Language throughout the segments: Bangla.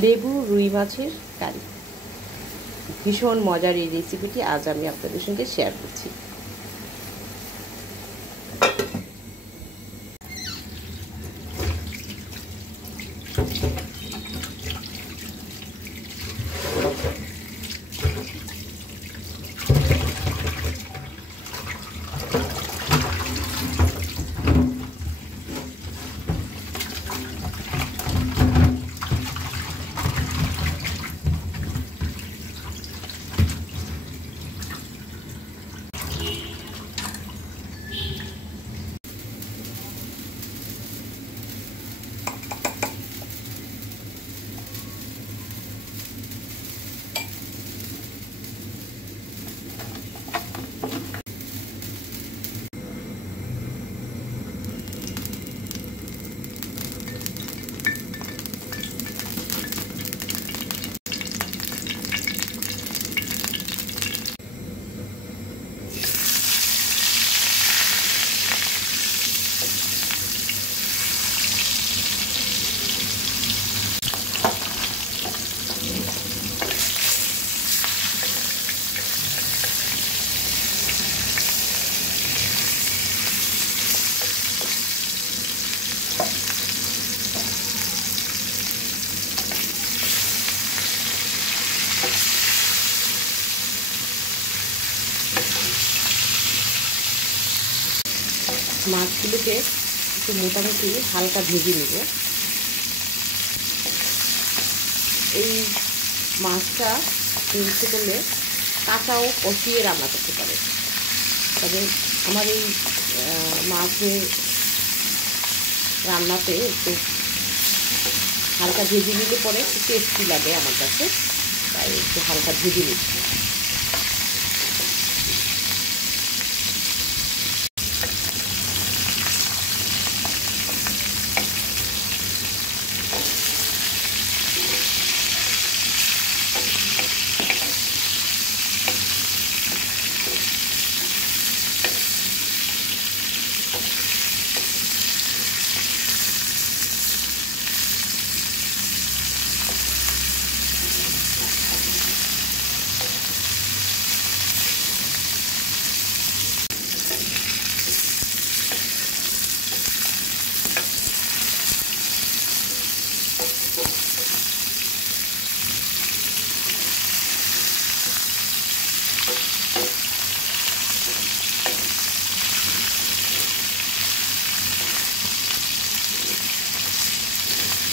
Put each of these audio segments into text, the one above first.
লেবু রুই মাছের কারি। ভীষণ মজার এই রেসিপিটি আজ আমি আপনাদের সঙ্গে শেয়ার করছি। মাছগুলোকে একটু মোটামুটি হালকা ভেজে নেব। এই মাছটা ইচ্ছে করলে কাঁচাও কষিয়ে রান্না করতে পারে, তবে আমার এই মাছের রান্নাতে একটু হালকা ভেজে নিলে পরে একটু টেস্টি লাগে আমার কাছে, তাই একটু হালকা ভেজে নিচ্ছি।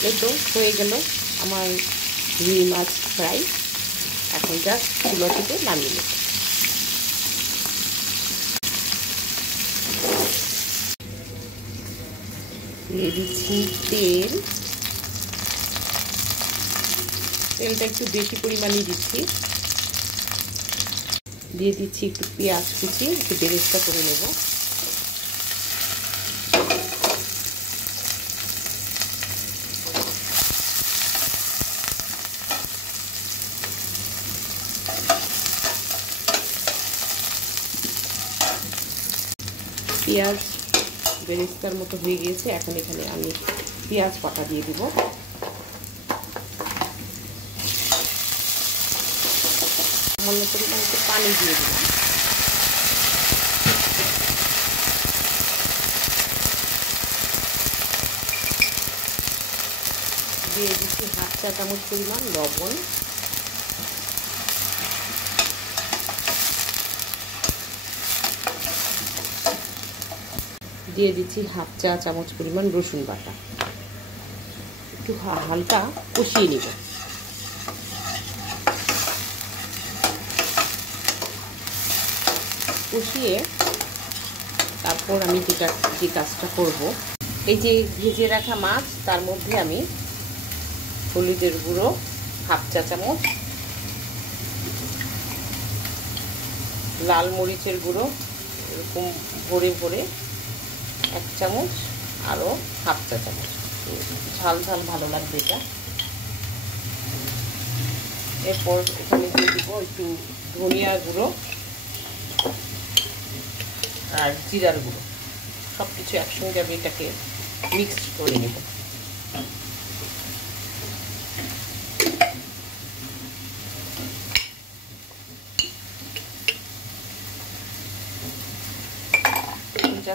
এই তো হয়ে গেল আমার রুই মাছ ফ্রাই। এখন জাস্ট চুলো থেকে নামিয়ে নেব। দিয়ে দিচ্ছি তেল। তেলটা একটু বেশি পরিমাণে দিচ্ছি। দিয়ে দিচ্ছি একটু পেঁয়াজ কুচি, একটু বেরেস্তা করে নেব। পেঁয়াজ বেরেস্তার মতো হয়ে গিয়েছে। এখন এখানে আমি পেঁয়াজ পাতা দিয়ে দেব। সামান্য পরিমাণ একটু পানি দিয়ে দিলাম। দিয়ে দিচ্ছি 1/2 চা চামচ পরিমাণ লবণ। দিয়ে দিচ্ছি 1/2 চা চামচ পরিমাণ রসুন বাটা। একটু হালকা কষিয়ে নিব। কষিয়ে তারপর আমি যে কাজটা করব, এই যে ভেজে রাখা মাছ, তার মধ্যে আমি হলুদের গুঁড়ো 1/2 চা চামচ, লাল মরিচের গুঁড়ো এরকম ভরে ভরে 1 চামচ, আরও 1/2 চা চামচ। ঝাল ঝাল ভালো লাগবে এটা। এরপর এখানে দিয়ে দিব একটু ধনিয়া গুঁড়ো আর জিরার গুঁড়ো। সব কিছু একসঙ্গে আমি এটাকে মিক্সড করে নেব।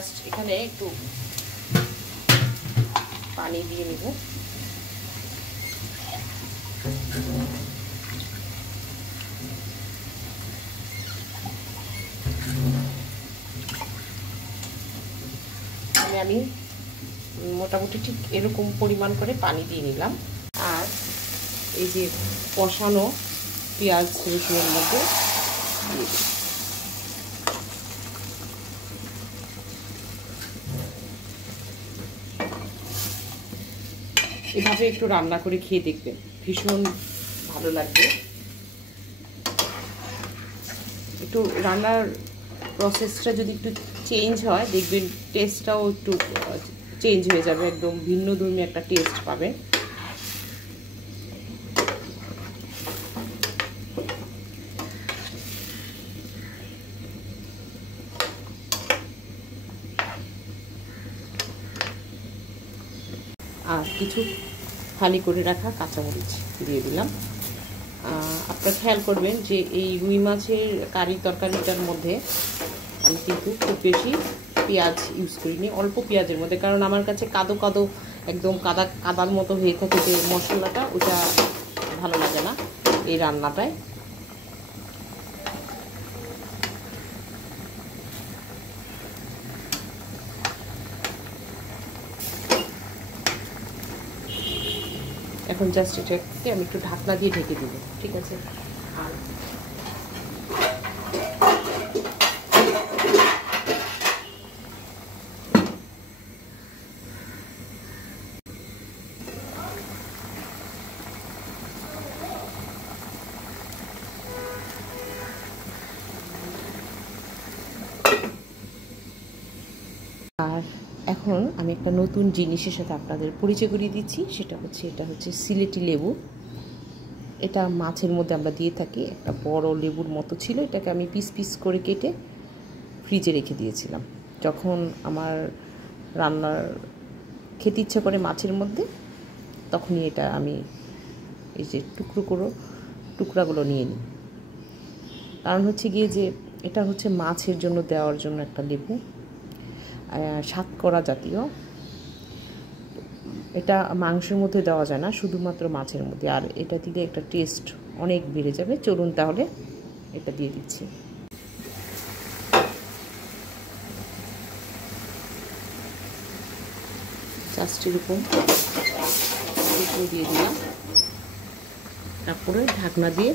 জাস্ট এখানে একটু পানি দিয়ে নিব। আমি মোটামুটি ঠিক এরকম পরিমাণ করে পানি দিয়ে নিলাম। আর এই যে কষানো পেঁয়াজ রসুনের মধ্যে দিয়ে দিই। এভাবে একটু রান্না করে খেয়ে দেখবেন, ভীষণ ভালো লাগবে। একটু রান্নার প্রসেসটা যদি একটু চেঞ্জ হয়, দেখবেন টেস্টটাও একটু চেঞ্জ হয়ে যাবে, একদম ভিন্নধর্মী একটা টেস্ট পাবেন। আর কিছু খালি করে রাখা কাঁচামরিচ দিয়ে দিলাম। আপনারা খেয়াল করবেন যে এই রুই মাছের কারি তরকারিটার মধ্যে আমি কিন্তু খুব বেশি পেঁয়াজ ইউজ করিনি, অল্প পেঁয়াজের মধ্যে, কারণ আমার কাছে কাদো কাদো একদম কাদার মতো হয়ে থাকে যে মশলাটা, ওটা ভালো লাগে না এই রান্নাটায়। এখন জাস্ট এটাকে আমি একটু ঢাকনা দিয়ে ঢেকে দেবো, ঠিক আছে। আর এখন আমি একটা নতুন জিনিসের সাথে আপনাদের পরিচয় করিয়ে দিচ্ছি, সেটা হচ্ছে এটা হচ্ছে সিলেটি লেবু। এটা মাছের মধ্যে আমরা দিয়ে থাকি। একটা বড় লেবুর মতো ছিল, এটাকে আমি পিস পিস করে কেটে ফ্রিজে রেখে দিয়েছিলাম। যখন আমার রান্নার খেতে ইচ্ছা করে মাছের মধ্যে, তখনই এটা আমি এই যে টুকরাগুলো নিয়ে নিই। কারণ হচ্ছে গিয়ে যে এটা হচ্ছে মাছের জন্য দেওয়ার জন্য একটা লেবু, শর্করা জাতীয়। এটা মাংসের মধ্যে দেওয়া যায় না, শুধুমাত্র মাছের মধ্যে। আর এটা দিলে একটা টেস্ট অনেক বেড়ে যাবে। চলুন তাহলে এটা দিয়ে দিচ্ছি। জাস্ট এরকম দিয়ে দিলাম, তারপরে ঢাকনা দিয়ে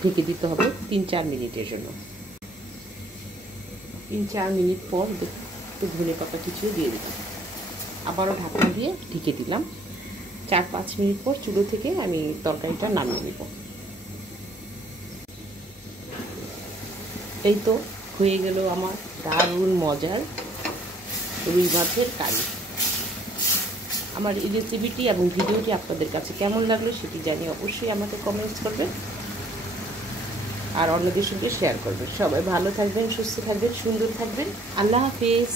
ঢেকে দিতে হবে ৩-৪ মিনিটের জন্য। ৩-৪ মিনিট পর একটু ধনে পাতা কিছু দিয়ে দিলাম, আবারও ঢাকনা দিয়ে ঢেকে দিলাম। ৪-৫ মিনিট পর চুলো থেকে আমি তরকারিটা নামিয়ে নেব। এই তো হয়ে গেল আমার দারুণ মজার রুই মাছের কারি। আমার এই রেসিপিটি এবং ভিডিওটি আপনাদের কাছে কেমন লাগলো সেটি জানিয়ে অবশ্যই আমাকে কমেন্টস করবেন আর অন্যদের সঙ্গে শেয়ার করবেন। সবাই ভালো থাকবেন, সুস্থ থাকবেন, সুন্দর থাকবেন। আল্লাহ হাফেজ।